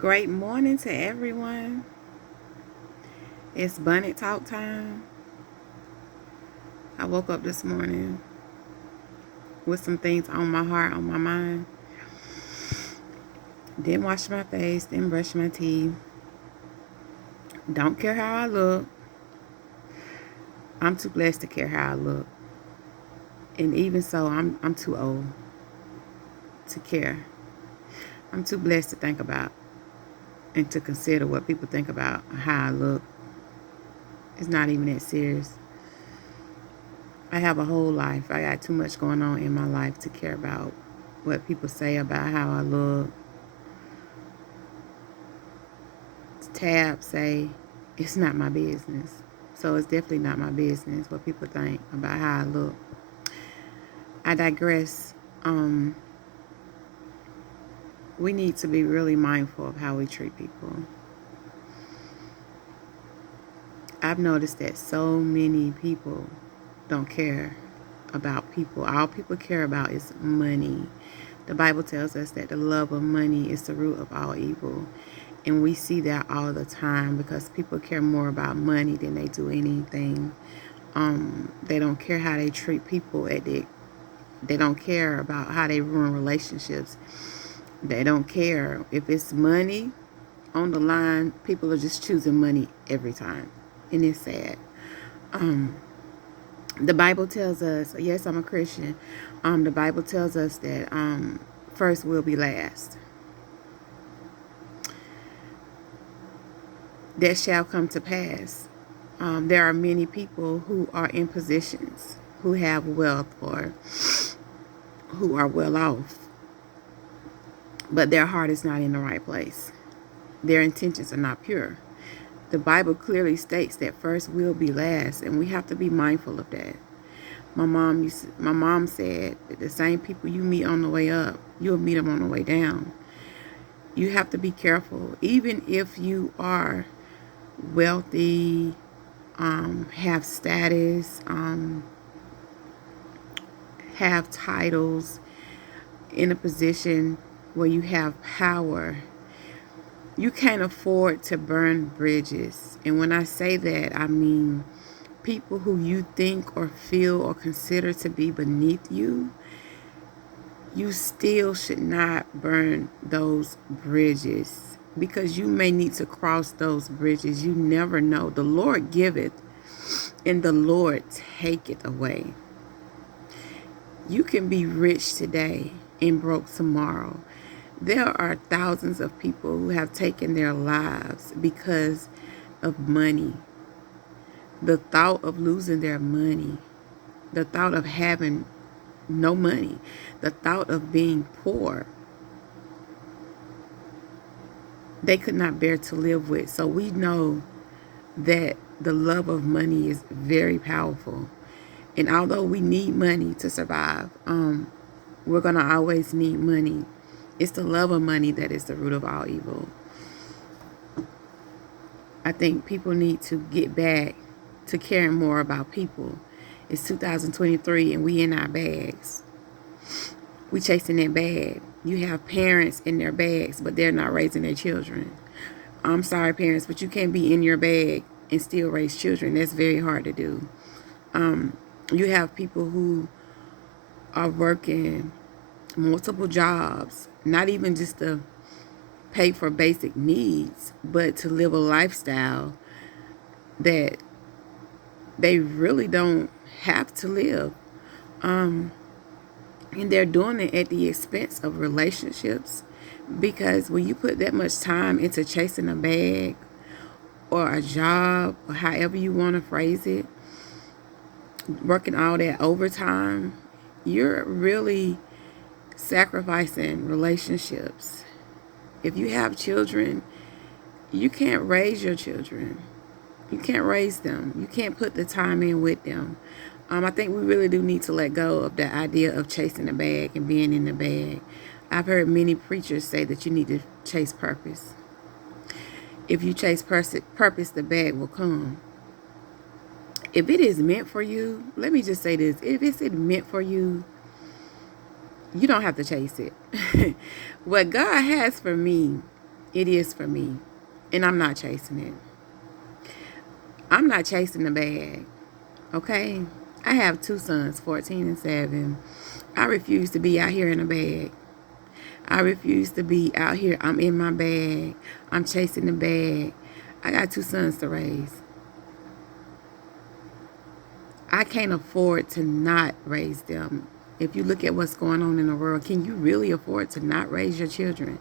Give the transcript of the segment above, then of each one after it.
Great morning to everyone. It's BonnetTalk time. I woke up this morning with some things on my heart, on my mind. Didn't wash my face, didn't brush my teeth. Don't care how I look. I'm too blessed to care how I look. And even so, I'm too old to care. I'm too blessed to think about and to consider what people think about how I look. It's not even that serious. I have a whole life. I got too much going on in my life to care about what people say about how I look. Tab say it's not my business. So it's definitely not my business what people think about how I look. I digress. We need to be really mindful of how we treat people. I've noticed that so many people don't care about people. All people care about is money. The Bible tells us that the love of money is the root of all evil. And we see that all the time because people care more about money than they do anything. They don't care how they treat people. They don't care about how they ruin relationships. They don't care. If it's money on the line, people are just choosing money every time. And it's sad. The Bible tells us, yes, I'm a Christian. The Bible tells us that first will be last. That shall come to pass. There are many people who are in positions, who have wealth or who are well off, but their heart is not in the right place. Their intentions are not pure. The Bible clearly states that first will be last, and we have to be mindful of that. My mom said that the same people you meet on the way up, you'll meet them on the way down. You have to be careful, even if you are wealthy, have status, have titles, in a position where you have power. You can't afford to burn bridges. And when I say that, I mean people who you think or feel or consider to be beneath you. You still should not burn those bridges because you may need to cross those bridges. You never know. The Lord giveth and the Lord taketh away. You can be rich today and broke tomorrow. There are thousands of people who have taken their lives because of money. The thought of losing their money, the thought of having no money, the thought of being poor, they could not bear to live with. So we know that the love of money is very powerful. And although we need money to survive, we're going to always need money. It's the love of money that is the root of all evil. I think people need to get back to caring more about people. It's 2023 and we in our bags. We chasing that bag. You have parents in their bags, but they're not raising their children. I'm sorry, parents, but you can't be in your bag and still raise children. That's very hard to do. You have people who are working multiple jobs, not even just to pay for basic needs, but to live a lifestyle that they really don't have to live. And they're doing it at the expense of relationships, because when you put that much time into chasing a bag or a job or however you want to phrase it, working all that overtime, you're really sacrificing relationships. If you have children, you can't raise your children. You can't raise them. You can't put the time in with them. I think we really do need to let go of the idea of chasing the bag and being in the bag. I've heard many preachers say that you need to chase purpose. If you chase purpose, the bag will come. If it is meant for you, let me just say this. If it's meant for you, you don't have to chase it. What God has for me It is for me. And I'm not chasing it. I'm not chasing the bag. Okay? I have 2 sons, 14 and 7. I refuse to be out here in a bag. I refuse to be out here. I'm in my bag. I'm chasing the bag. I got 2 sons to raise. I can't afford to not raise them. If you look at what's going on in the world, can you really afford to not raise your children?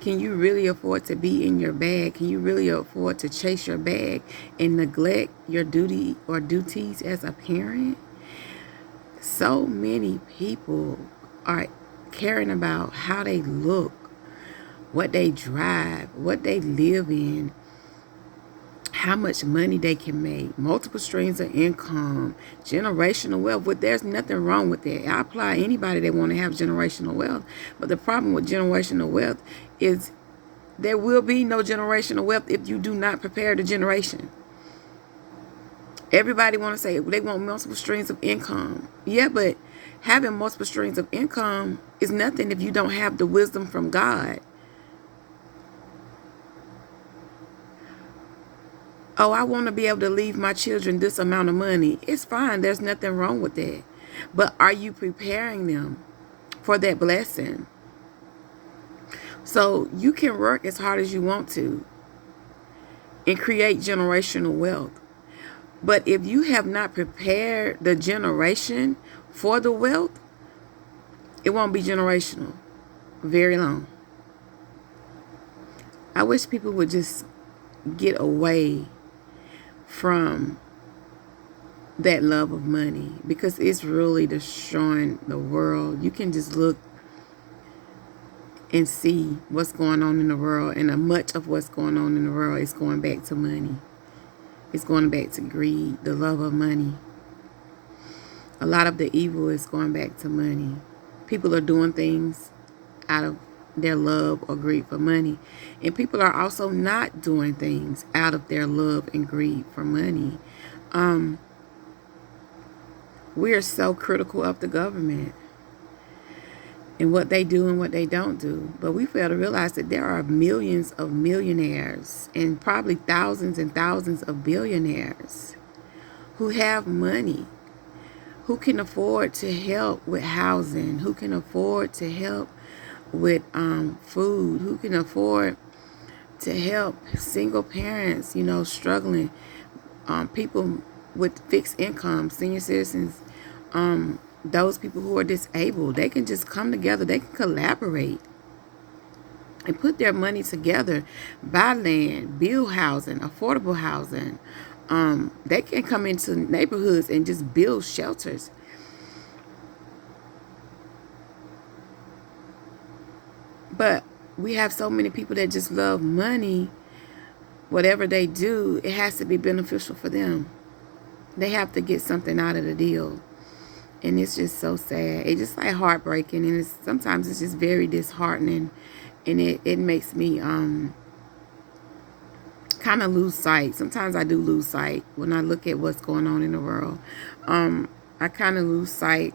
Can you really afford to be in your bag? Can you really afford to chase your bag and neglect your duty or duties as a parent? So many people are caring about how they look, what they drive, what they live in, how much money they can make, multiple streams of income, generational wealth. But there's nothing wrong with that. I apply anybody that want to have generational wealth. But the problem with generational wealth is there will be no generational wealth if you do not prepare the generation. Everybody want to say they want multiple streams of income. Yeah, but having multiple streams of income is nothing if you don't have the wisdom from God. Oh, I want to be able to leave my children this amount of money. It's fine. There's nothing wrong with that. But are you preparing them for that blessing? So you can work as hard as you want to and create generational wealth. But if you have not prepared the generation for the wealth, it won't be generational very long. I wish people would just get away from that love of money, because it's really destroying the world. You can just look and see what's going on in the world, and much of what's going on in the world is going back to money. It's going back to greed, the love of money. A lot of the evil is going back to money. People are doing things out of their love or greed for money. And people are also not doing things out of their love and greed for money. We are so critical of the government and what they do and what they don't do. But we fail to realize that there are millions of millionaires and probably thousands and thousands of billionaires who have money, who can afford to help with housing, who can afford to help with food, who can afford to help single parents, struggling, people with fixed income, senior citizens, those people who are disabled. They can just come together. They can collaborate and put their money together, buy land, build housing, affordable housing. They can come into neighborhoods and just build shelters. But we have so many people that just love money. Whatever they do, it has to be beneficial for them. They have to get something out of the deal. And it's just so sad. It's just like heartbreaking. And sometimes it's just very disheartening. And it makes me kind of lose sight. Sometimes I do lose sight when I look at what's going on in the world. I kind of lose sight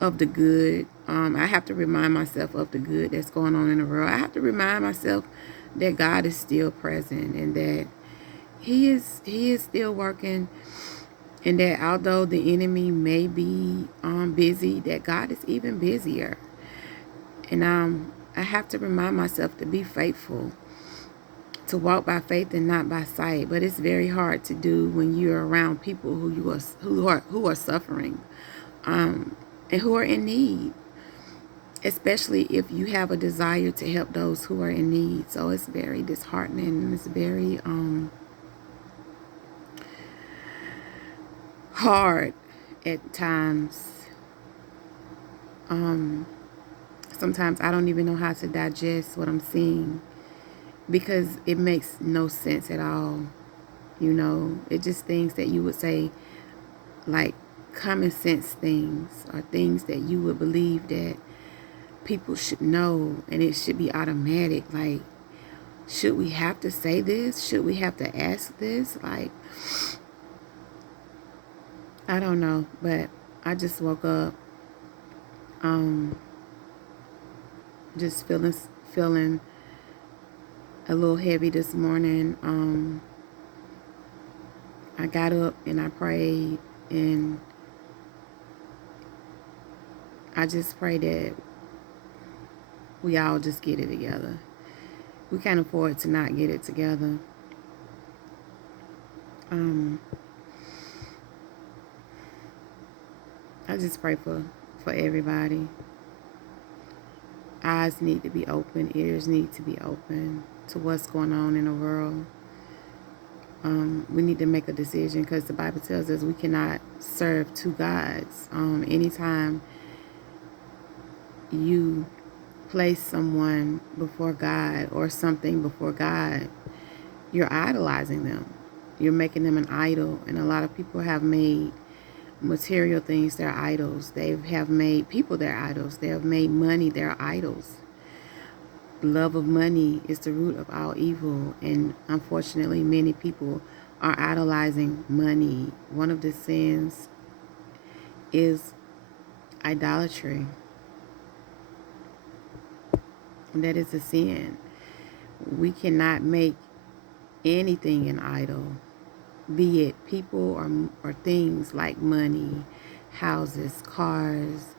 of the good. I have to remind myself of the good that's going on in the world. I have to remind myself that God is still present and that He is still working, and that although the enemy may be busy, that God is even busier. And I have to remind myself to be faithful, to walk by faith and not by sight. But it's very hard to do when you're around people who are suffering, and who are in need, especially if you have a desire to help those who are in need. So it's very disheartening, and it's very hard at times. Sometimes I don't even know how to digest what I'm seeing, because it makes no sense at all. It just things that you would say, like common sense things, or things that you would believe that people should know, and it should be automatic. Like, should we have to say this? Should we have to ask this? Like, I don't know, but I just woke up just feeling a little heavy this morning. I got up and I prayed, and I just pray that we all just get it together. We can't afford to not get it together. I just pray for everybody. Eyes need to be open, ears need to be open to what's going on in the world. We need to make a decision, because the Bible tells us we cannot serve two gods. Anytime you place someone before God or something before God, you're idolizing them. You're making them an idol. And a lot of people have made material things their idols. They have made people their idols. They have made money their idols. The love of money is the root of all evil, and unfortunately many people are idolizing money. One of the sins is idolatry. That is a sin. We cannot make anything an idol, be it people or things like money, houses, cars.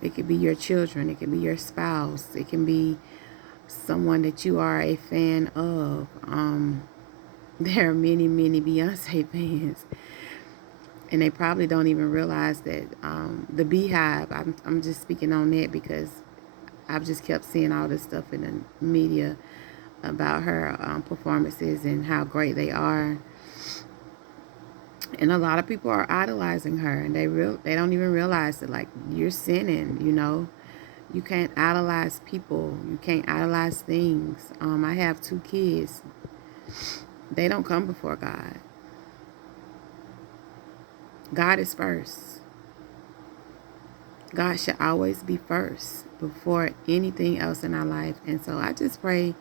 It could be your children. It could be your spouse. It can be someone that you are a fan of. There are many, many Beyonce fans, and they probably don't even realize that the Beehive, I'm just speaking on that because I've just kept seeing all this stuff in the media about her performances and how great they are. And a lot of people are idolizing her, and they don't even realize that, like, you're sinning, you know. You can't idolize people. You can't idolize things. I have 2 kids. They don't come before God. God is first. God should always be first before anything else in our life. And so I just pray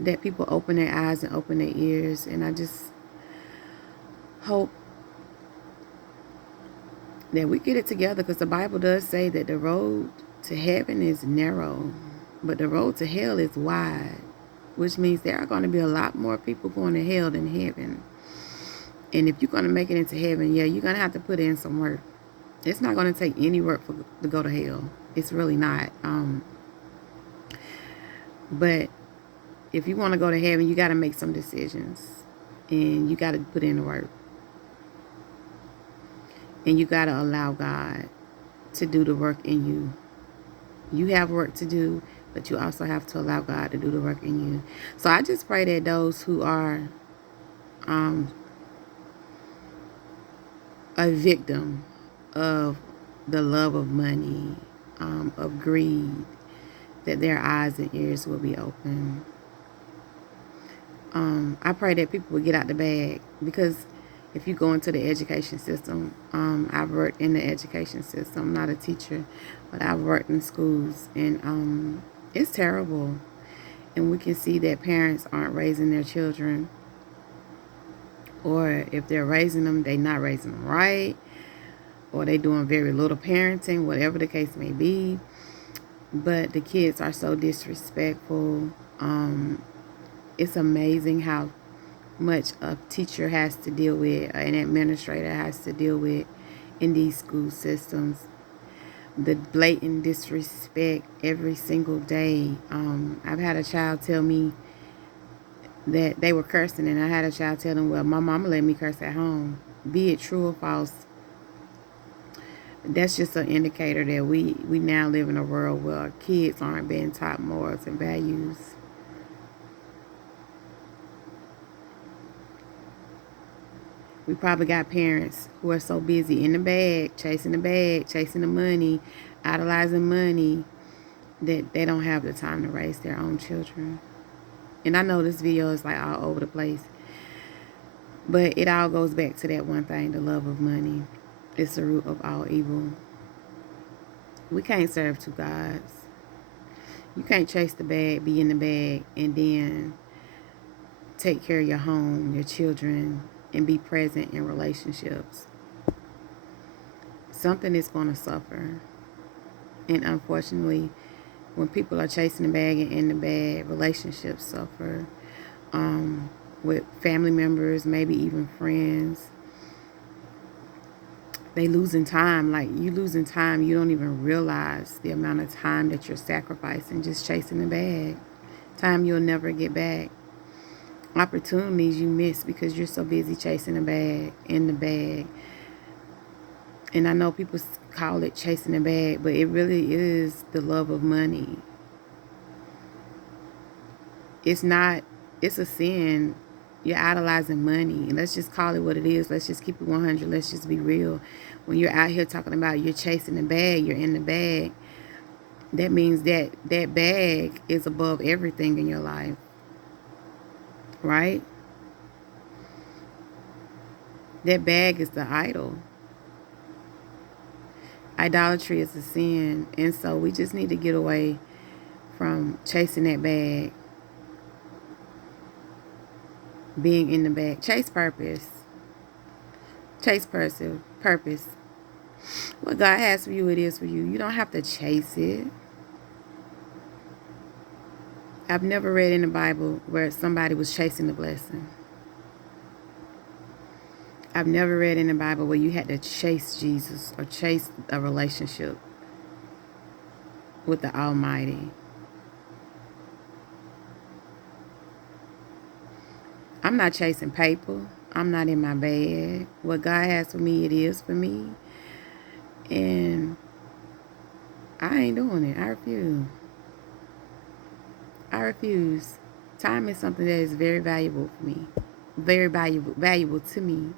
that people open their eyes and open their ears. And I just hope that we get it together, because the Bible does say that the road to heaven is narrow, but the road to hell is wide, which means there are going to be a lot more people going to hell than heaven. And if you're going to make it into heaven, yeah, you're going to have to put in some work. It's not going to take any work to go to hell. It's really not. But if you want to go to heaven, you got to make some decisions, and you got to put in the work. And you got to allow God to do the work in you. You have work to do, but you also have to allow God to do the work in you. So I just pray that those who are a victim of the love of money, of greed, that their eyes and ears will be open. I pray that people will get out the bag, because if you go into the education system, I've worked in the education system. I'm not a teacher, but I've worked in schools, and it's terrible. And we can see that parents aren't raising their children, or if they're raising them, they're not raising them right, or they're doing very little parenting, whatever the case may be. But the kids are so disrespectful. It's amazing how much a teacher has to deal with, an administrator has to deal with in these school systems. The blatant disrespect every single day. I've had a child tell me that they were cursing, and I had a child tell them, well, my mama let me curse at home. Be it true or false, that's just an indicator that we now live in a world where kids aren't being taught morals and values. We probably got parents who are so busy in the bag, chasing the money, idolizing money, that they don't have the time to raise their own children. And I know this video is like all over the place, but it all goes back to that one thing: the love of money. It's the root of all evil. We can't serve 2 gods. You can't chase the bag, be in the bag, and then take care of your home, your children, and be present in relationships. Something is going to suffer. And unfortunately, when people are chasing the bag and in the bag, relationships suffer. With family members, maybe even friends, they losing time. Like, you losing time, you don't even realize the amount of time that you're sacrificing just chasing the bag. Time you'll never get back. Opportunities you miss because you're so busy chasing the bag, in the bag. And I know people call it chasing the bag, but it really is the love of money. It's not, it's a sin. You're idolizing money. And let's just call it what it is. Let's just keep it 100. Let's just be real. When you're out here talking about you're chasing the bag, you're in the bag, that means that that bag is above everything in your life. Right? That bag is the idol. Idolatry is a sin. And so we just need to get away from chasing that bag, being in the bag. Chase purpose. Chase purpose. What God has for you, it is for you. You don't have to chase it. I've never read in the Bible where somebody was chasing the blessing. I've never read in the Bible where you had to chase Jesus or chase a relationship with the Almighty. I'm not chasing paper. I'm not in my bag. What God has for me, it is for me. And I ain't doing it. I refuse. I refuse. Time is something that is very valuable for me. Very valuable to me.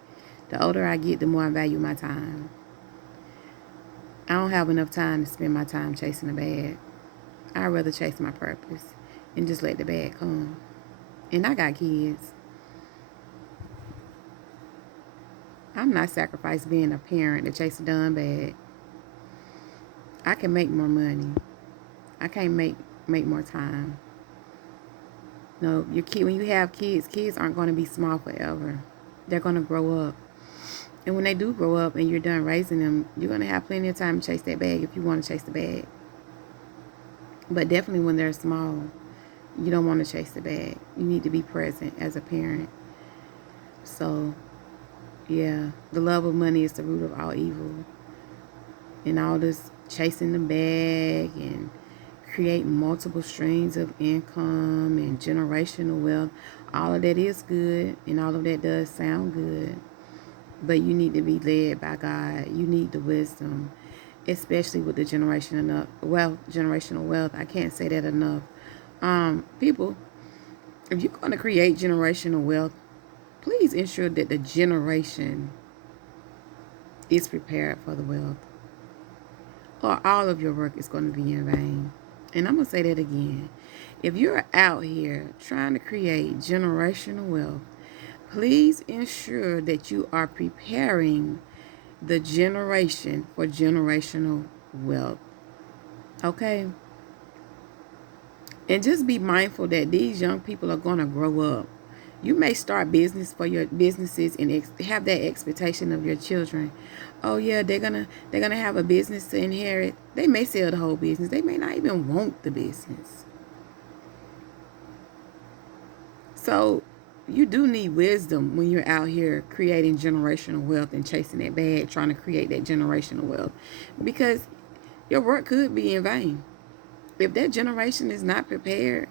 The older I get, the more I value my time. I don't have enough time to spend my time chasing a bag. I'd rather chase my purpose and just let the bag come. And I got kids. I'm not sacrificing being a parent to chase a dumb bag. I can make more money. I can't make more time. No, your kid, when you have kids aren't going to be small forever. They're going to grow up. And when they do grow up and you're done raising them, you're going to have plenty of time to chase that bag if you want to chase the bag. But definitely when they're small, you don't want to chase the bag. You need to be present as a parent. So, yeah, the love of money is the root of all evil. And all this chasing the bag and creating multiple streams of income and generational wealth, all of that is good and all of that does sound good. But you need to be led by God. You need the wisdom, especially with the generational wealth. I can't say that enough. People, if you're going to create generational wealth, please ensure that the generation is prepared for the wealth, or all of your work is going to be in vain. And I'm going to say that again. If you're out here trying to create generational wealth, please ensure that you are preparing the generation for generational wealth. Okay? And just be mindful that these young people are going to grow up. You may start business for your businesses and have that expectation of your children. Oh yeah, they're gonna have a business to inherit. They may sell the whole business. They may not even want the business. So you do need wisdom when you're out here creating generational wealth and chasing that bag, trying to create that generational wealth, because your work could be in vain. If that generation is not prepared,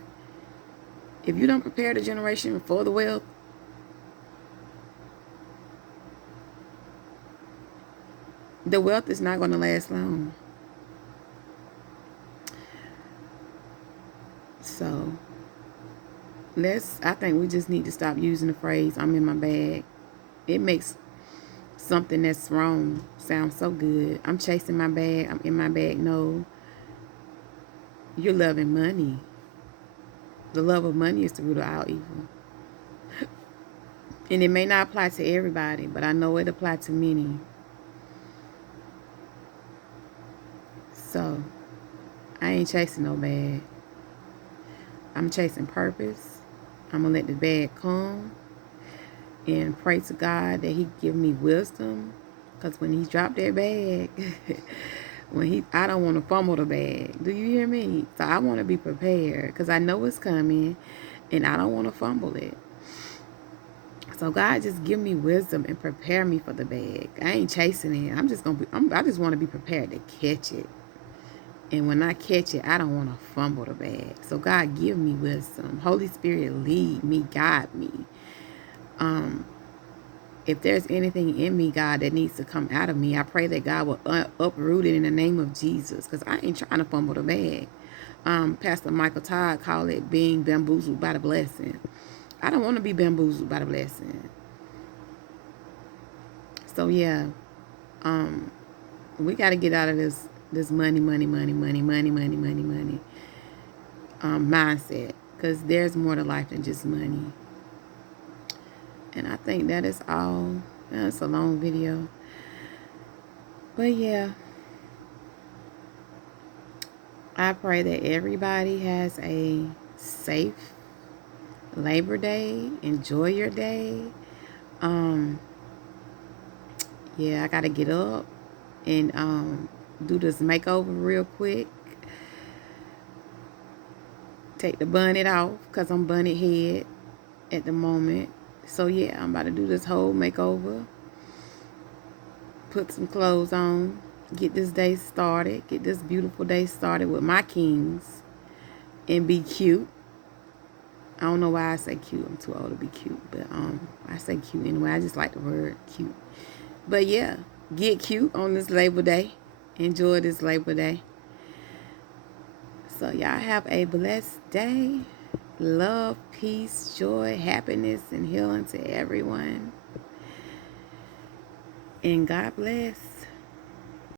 if you don't prepare the generation for the wealth, the wealth is not going to last long. So I think we just need to stop using the phrase, I'm in my bag. It makes something that's wrong sound so good. I'm chasing my bag. I'm in my bag. No. You're loving money. The love of money is the root of all evil. And it may not apply to everybody, but I know it applies to many. So, I ain't chasing no bag. I'm chasing purpose. I'm going to let the bag come and pray to God that He give me wisdom. Because when He dropped that bag, I don't want to fumble the bag. Do you hear me? So I want to be prepared because I know it's coming and I don't want to fumble it. So God, just give me wisdom and prepare me for the bag. I ain't chasing it. I just want to be prepared to catch it. And when I catch it, I don't want to fumble the bag. So God, give me wisdom. Holy Spirit, lead me, guide me. If there's anything in me, God, that needs to come out of me, I pray that God will uproot it in the name of Jesus, because I ain't trying to fumble the bag. Pastor Michael Todd called it being bamboozled by the blessing. I don't want to be bamboozled by the blessing. So yeah, we got to get out of this money mindset, because there's more to life than just money. And I think that is all. It's a long video. But yeah, I pray that everybody has a safe Labor Day. Enjoy your day. Yeah, I got to get up and do this makeover real quick. Take the bonnet off because I'm bonnet head at the moment. So yeah, I'm about to do this whole makeover. Put some clothes on. Get this day started. Get this beautiful day started with my kings. And be cute. I don't know why I say cute. I'm too old to be cute. But I say cute anyway. I just like the word cute. But yeah, get cute on this Labor Day. Enjoy this Labor Day. So y'all have a blessed day. Love, peace, joy, happiness, and healing to everyone. And God bless.